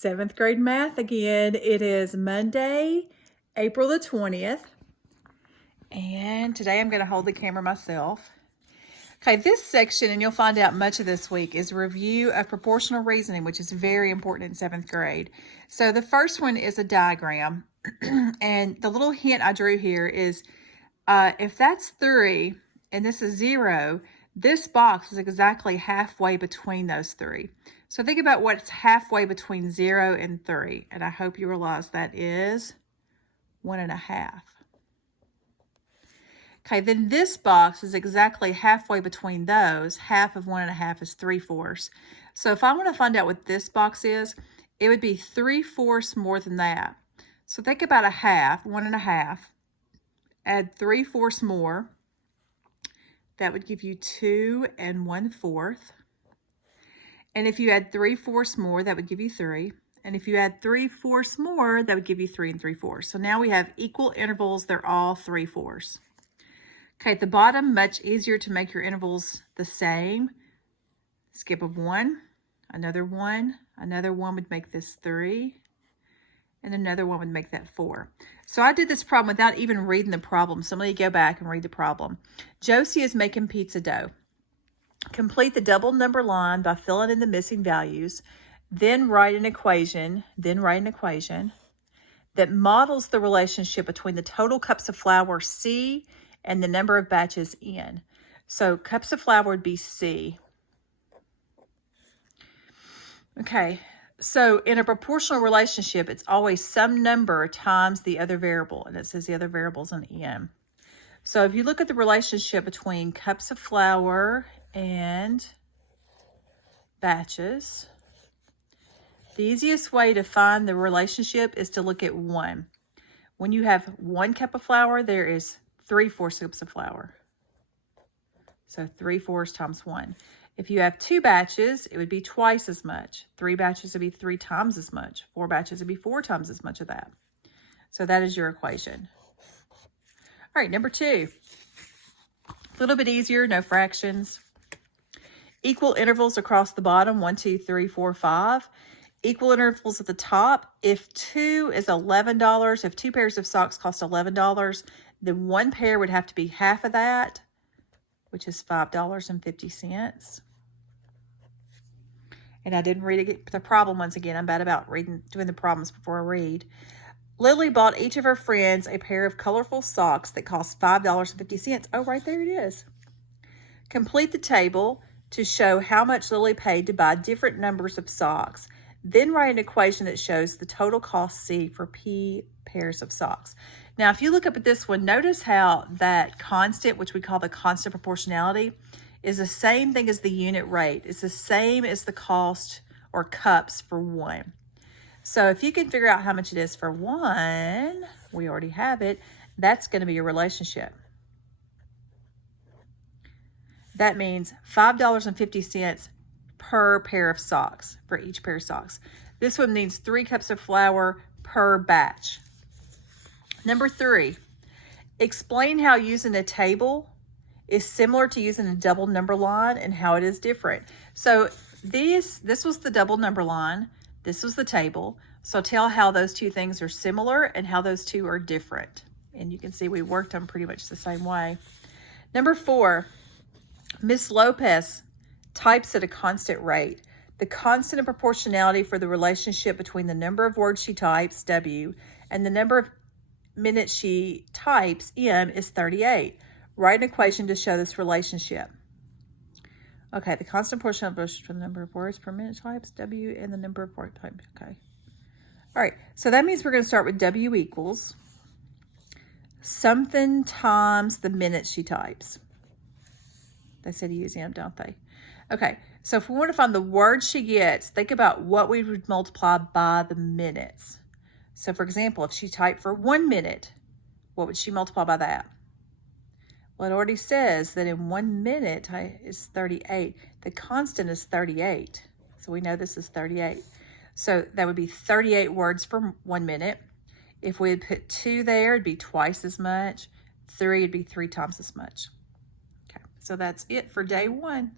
Seventh grade math again. It is Monday, April the 20th. And today I'm going to hold the camera myself. Okay, this section, and you'll find out much of this week, is a review of proportional reasoning, which is very important in 7th grade. So the first one is a diagram. And the little hint I drew here is if that's 3 and this is 0, this box is exactly halfway between those 3. So think about what's halfway between 0 and 3. And I hope you realize that is 1.5. Okay, then this box is exactly halfway between those. Half of 1.5 is 3/4. So if I want to find out what this box is, it would be 3/4 more than that. So think about a half, 1.5. Add 3/4 more. That would give you 2 1/4. And if you add 3/4 more, that would give you 3. And if you add 3/4 more, that would give you 3 3/4. So now we have equal intervals. They're all 3/4. Okay, at the bottom, much easier to make your intervals the same. Skip of 1, another 1 would make this 3, and another 1 would make that 4. So I did this problem without even reading the problem. So let me go back and read the problem. Josie is making pizza dough. Complete the double number line by filling in the missing values, then write an equation that models the relationship between the total cups of flour C and the number of batches N. So cups of flour would be C. Okay, so in a proportional relationship, it's always some number times the other variable, and it says the other variable is an N. So if you look at the relationship between cups of flour and batches, the easiest way to find the relationship is to look at 1. When you have 1 cup of flour, there is 3/4 cups of flour. So 3/4 times 1. If you have 2 batches, it would be twice as much. 3 batches would be 3 times as much. 4 batches would be 4 times as much of that. So that is your equation. All right, number 2. A little bit easier, no fractions. Equal intervals across the bottom, 1, 2, 3, 4, 5. Equal intervals at the top. If 2 is $11, if 2 pairs of socks cost $11, then 1 pair would have to be half of that, which is $5.50. And I didn't read the problem once again. I'm bad about doing the problems before I read. Lily bought each of her friends a pair of colorful socks that cost $5.50. Oh, right there it is. Complete the table to show how much Lily paid to buy different numbers of socks. Then write an equation that shows the total cost C for P pairs of socks. Now, if you look up at this one, notice how that constant, which we call the constant proportionality, is the same thing as the unit rate. It's the same as the cost or cups for 1. So if you can figure out how much it is for 1, we already have it, that's going to be your relationship. That means $5.50 per pair of socks for each pair of socks. This one means 3 cups of flour per batch. Number 3, explain how using a table is similar to using a double number line and how it is different. So this was the double number line. This was the table. So tell how those two things are similar and how those two are different. And you can see we worked on pretty much the same way. Number 4, Miss Lopez types at a constant rate. The constant of proportionality for the relationship between the number of words she types, W, and the number of minutes she types, M, is 38. Write an equation to show this relationship. Okay, the constant proportionality for the number of words per minute types, W, and the number of word types. Okay. All right, so that means we're going to start with W equals something times the minutes she types. They said to use M, don't they? Okay, so if we want to find the words she gets, think about what we would multiply by the minutes. So for example, if she typed for 1 minute, what would she multiply by that? Well, it already says that in 1 minute is 38. The constant is 38. So we know this is 38. So that would be 38 words for 1 minute. If we had put 2 there, it'd be twice as much. 3 would be 3 times as much. Okay, so that's it for day 1.